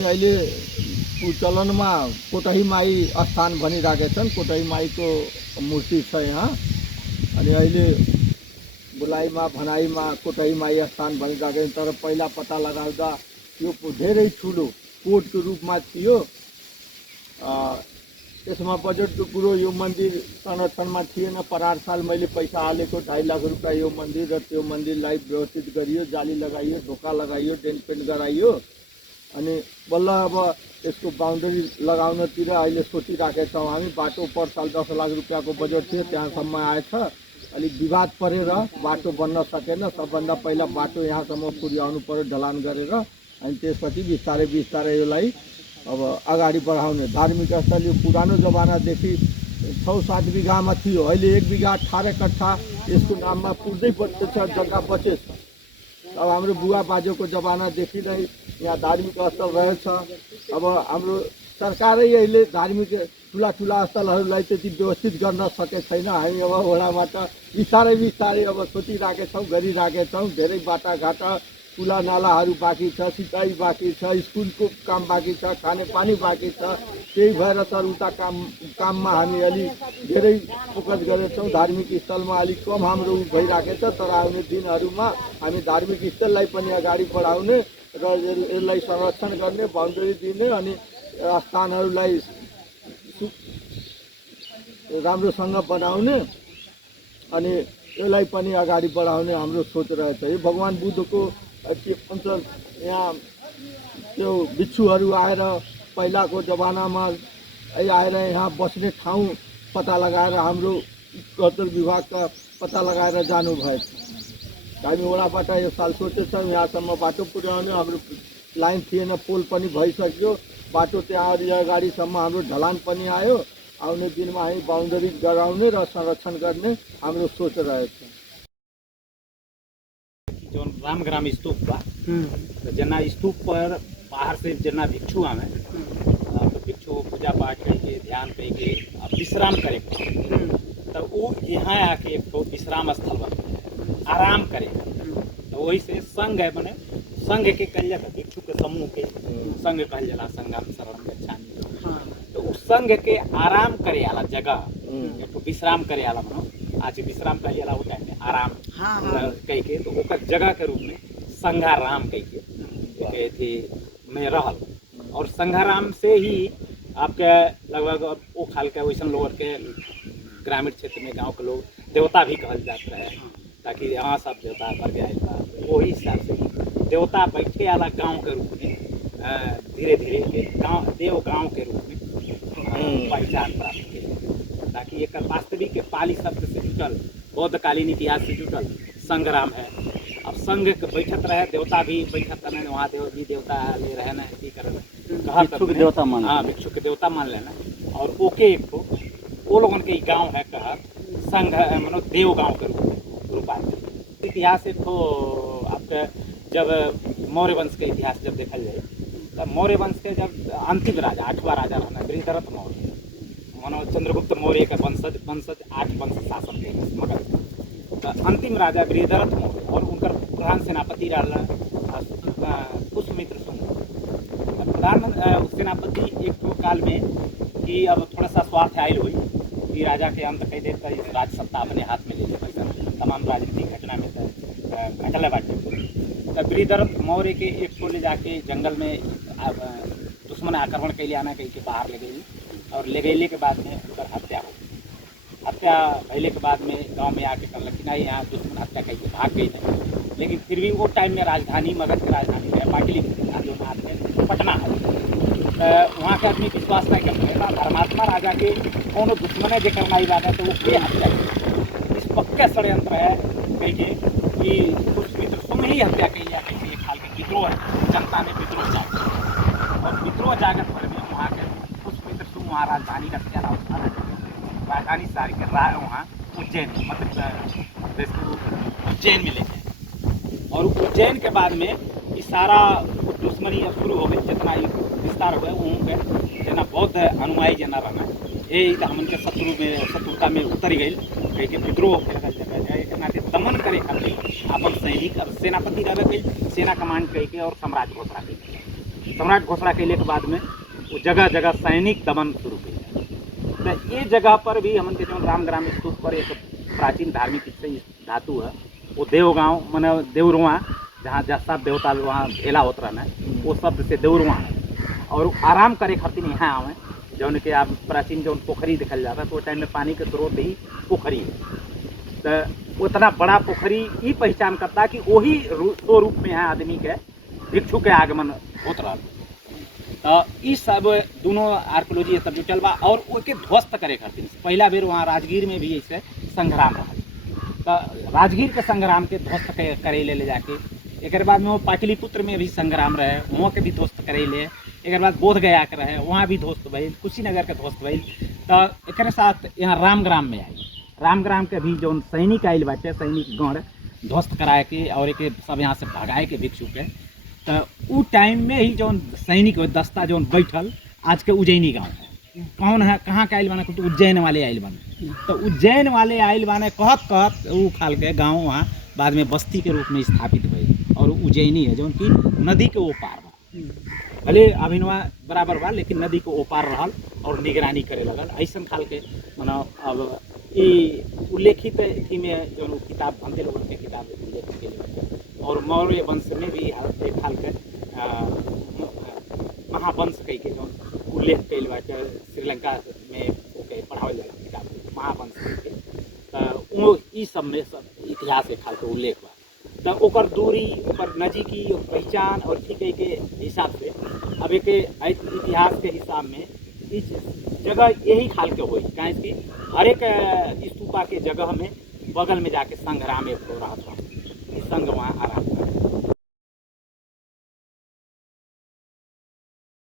अहिले चलनमा कोटही माई स्थान भनिरहेका छन्। कोटही माईको मूर्ति छ यहाँ। अनि अहिले बुलाइमा भनाइमा कोटही माई स्थान भनिरहेका छन्। तर पहिला पत्ता लगाउँदा यो धेरै ठुलो कोटको रूपमा थियो। यसमा बजेटको कुरो यो मन्दिर संरक्षणमा थिएन। परार साल मैले पैसा हालेको 2.5 लाख रुपियाँ यो मन्दिर र त्यो मन्दिरलाई व्यवस्थित गरियो, जाली लगाइयो, ढोका लगाइयो, डेन्ट पेन्ट गराइयो। अनि बल्ल अब यसको बाउन्ड्री लगाउनतिर अहिले सोचिराखेका छौँ हामी। बाटो पर साल 10 लाख रुपियाँको बजेट थियो, त्यहाँसम्म आएछ। अलिक विवाद परेर बाटो बन्न सकेन। सबभन्दा पहिला बाटो यहाँसम्म पुर्याउनु पर्यो ढलान गरेर। अनि त्यसपछि बिस्तारै बिस्तारै यसलाई अब अगाडि बढाउने। धार्मिक स्थल यो पुरानो जमानादेखि 6-7 बिघामा थियो। अहिले 1 बिघा 18 कट्ठा यसको नाममा पुर्दै बच्छ, जग्गा बचेछ। अब हाम्रो बुवा बाजेको जमानादेखि नै यहाँ धार्मिक स्थल रहेछ। अब हाम्रो सरकारै अहिले धार्मिक ठुला स्थलहरूलाई त्यति व्यवस्थित गर्न सकेको छैन। हामी अब वडाबाट बिस्तारै बिस्तारै अब सोचिराखेका छौँ, गरिराखेका छौँ। धेरै बाटाघाटा, पुला नालाहरू बाँकी छ, सिँचाइ बाँकी छ, स्कुलको काम बाँकी छ, खानेपानी बाँकी छ। त्यही भएर सर उता काममा हामी अलिक धेरै फोकस गरेछौँ। धार्मिक स्थलमा अलिक कम हाम्रो भइराखेको छ। तर आउने दिनहरूमा हामी धार्मिक स्थललाई पनि अगाडि बढाउने र यसलाई संरक्षण गर्ने, बाउन्ड्री दिने अनि स्थानहरूलाई राम्रोसँग बनाउने अनि यसलाई पनि अगाडि बढाउने हाम्रो सोच रहेछ। यो भगवान् बुद्धको के भन्छ यहाँ त्यो भिक्षुहरू आएर पहिलाको जमानामा आएर यहाँ बस्ने ठाउँ पत्ता लगाएर हाम्रो गन्तर विभागका पत्ता लगाएर जानुभएछ। हामी वडाबाट यो साल सोचेछौँ यहाँसम्म बाटो पुर्याउने। हाम्रो लाइन थिएन, पोल पनि भइसक्यो। बाटो त्यहाँ अगाडिसम्म हाम्रो ढलान पनि आयो। आउने दिनमा हामी बाउन्ड्री गराउने र संरक्षण गर्ने हाम्रो सोच रहेछ। जो रामग्राम स्तूप बा तो जना स्तूप पर बाहर से जना भिक्षु आवे तो भिक्षु पूजा पाठ करके ध्यान करके विश्राम करे। तो वो यहाँ आके तो विश्राम स्थल बन आराम करे। तो वही से संघ है बने संघ के कल जाता भिक्षु के समूह के संघ कहल जाला संगम शरण गच्छामि। तो उस संघ के आराम करे वाला जगह तो विश्राम करे वाला मनो आज विश्राम कह जाला वो टाइम में आराम कह के तो ओकर जगह के रूप में संघाराम कह के थे में रहल। और संघाराम से ही आपके लगभग वो खाल के वैसे लोग के ग्रामीण क्षेत्र में गांव के लोग देवता भी कहल जाता है। ताकि यहाँ सब देवता मर गए वही हिसाब से देवता बैठे वाला गांव के रूप में धीरे धीरे गांव देव गांव के रूप में पहचान प्राप्त की। ताकि एक वास्तविक पाली शब्द से जुटल बौद्धकालीन इतिहास से जुटल संग्राम है। अब संघ बैठत रहे, देवता भी बैठत रहे, वहाँ भी देवता ले रहे ना भिक्षु के देवता मान। हाँ, भिक्षु के देवता मान लेना। और ओके एक तो वो लोगों के गांव है कहा संघ मतलब देव गांव के रूप आते। इतिहास एक तो आपके जब मौर्य वंश का इतिहास जब देखा जाए तब मौर्य वंश के जब अंतिम राजा 8वां राजा रहना बृहदरथ मौर्य मानो चंद्रगुप्त मौर्य का वंशज 8 वंश शासन थे मगध। तो अंतिम राजा बृहदरथ मौर्य और उनका प्रधान सेनापति रहा पुष्यमित्र सुंग। प्रधान सेनापति एक काल में कि अब थोड़ा सा स्वार्थ आयल हुई कि राजा के अंत कह देता इस राज सत्ता अपने हाथ में ले ले। तमाम राजनीतिक घटना में घटल बाटे। तो बृहदरथ मौर्य के एक को ले जाके जंगल में दुश्मन आक्रमण के लिए आना कहीं के बाहर ले गई। और ले गए के बाद में उनका हत्या हो। हत्या भैले के बाद में गांव में आके कहल कि नहीं यहाँ दुश्मन हत्या कही भाग गई नहीं। लेकिन फिर भी वो टाइम में राजधानी मगध की राजधानी है पाटलिपुत्र जो हाथ में पटना है। वहाँ के आदमी विश्वास नहीं करते हैं धर्मात्मा राजा के कौन दुश्मन है जो करना इरादा तो वो के हत्या की। इस पक्के षड्यंत्र है कही के कि पुष्यमित्र सुन ही हत्या कही जाती है। एक हाल के विद्रोह है, जनता ने विद्रोह जागा और विद्रोह जागत पर में वहाँ के वहाँ राजधानी का राजधानी सारी के वहाँ उज्जैन मतलब देश के उज्जैन में ले गए। और उज्जैन के बाद में ये सारा दुश्मनी अब शुरू हो गई। जितना विस्तार हुआ वहाँ के जना बौद्ध अनुयायी जना रहना ये हमन के शत्रुता में उतर गई। कहीं के विद्रोह के नाते दमन करे खातिर अपन सैनिक अब सेनापति रह गई, सेना कमांड कह के और साम्राज्य घोषणा कही। सम्राट घोषणा कैले के बाद में वो जगह जगह सैनिक दमन शुरू किया। तो ये जगह पर भी हमन के जो रामग्राम स्तूप पर एक प्राचीन धार्मिक धातु है, वो देवगांव मैंने देवरुआ, जहाँ जहाँ सब देवता वहाँ भेला होता रहना है, वो शब्द से देवरुआ है। और आराम करे खातिर यहाँ आवे, जौन के आप प्राचीन जो पोखरी देखल जाता तो टाइम में पानी के स्रोत ही पोखरी है। तो उतना बड़ा पोखरी ही पहचान करता कि वही स्वरूप में यहाँ आदमी के भिक्षु के आगमन होत रहा। तो ई सब दोनों आर्कोलॉजी सब जुटल बा और ओके ध्वस्त करे खातिर पहला बेर वहाँ राजगीर में भी ऐसे संग्राम रहा। तो राजगीर के संग्राम के ध्वस्त करे ले जाके एक बाद में वो पाटलिपुत्र में भी संग्राम रहे, वहाँ के भी ध्वस्त करे ले। एक बाद बोध गया के रहे, वहाँ भी ध्वस्त भइल, कुशीनगर के ध्वस्त भइल। तो एक साथ यहाँ रामग्राम में आई, रामग्राम के भी जो सैनिक आयल बाटे, सैनिक गण ध्वस्त कराए के और एक सब यहाँ से भगाए के भिक्षु के। तो उ टाइम में ही जो सैनिक दस्ता जो बैठल आज के उज्जैनी गांव है, कौन है कहाँ के आयल बाने, तो उज्जैन वाले आयल बाने। तो उज्जैन वाले आयल बाने कहत कहत उ खाल के गाँव वहाँ बाद में बस्ती के रूप में स्थापित भइल और उज्जैनी है, जो कि नदी के ओपार बा। भले अभिनवा बराबर बा लेकिन नदी के ओपार रहल और निगरानी करे लगल। ऐसा खाल के मना अब ये उल्लेखित थी में जो किताब भंते लोगों के किताब उल्लेख के और मौर्य वंश में भी एक हाल के महावंश कही के जो उल्लेख कैल बाटे श्रीलंका में ओके पढ़ावल जाला किताब महावंश कही के। वो ई सब में सब इतिहास के खाल के उल्लेख बा। तो ओकर दूरी, ओकर नजीकी पहचान और ठीक के हिसाब से अब एक इतिहास के हिसाब में इस जगह यही खाल के होई, काहे कि हर एक स्तूपा के जगह में बगल में जाके संग्राम एक हो रहा था, संघ वहाँ आ रहा था।